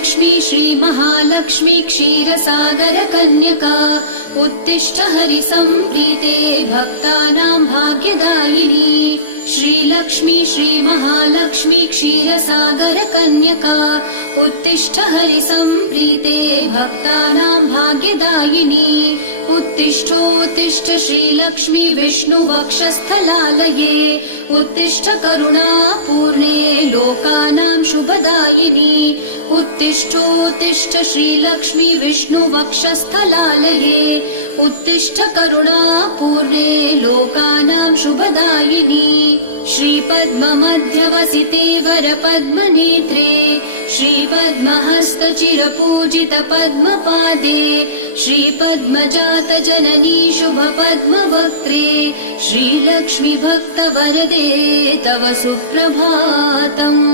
श्रीलक्ष्मी श्रीमहालक्ष्मी क्षीरसागरकन्यका उत्तिष्ठ हरिसम्प्रीते भक्तानां भाग्यदायिनी। श्रीलक्ष्मी श्रीमहालक्ष्मी क्षीरसागरकन्यका उत्तिष्ठ हरिसम्प्रीते भक्तानां भाग्यदायिनी। उत्तिष्ठोत्तिष्ठ श्रीलक्ष्मी विष्णुवक्षस्थलालये उत्तिष्ठ करुणापूर्णे लोकानां शुभदायिनी। उत्तिष्ठोत्तिष्ठ श्रीलक्ष्मी विष्णुवक्षस्थलालये उत्तिष्ठ करुणापूर्णे लोकानां शुभदायिनी। श्रीपद्ममध्यवसिते वरपद्मनेत्रे श्रीपद्महस्तचिरपूजित पद्मपादे श्रीपद्मजातजननी शुभपद्मवक्त्रे श्रीलक्ष्मी भक्तवरदे तव सुप्रभातम्।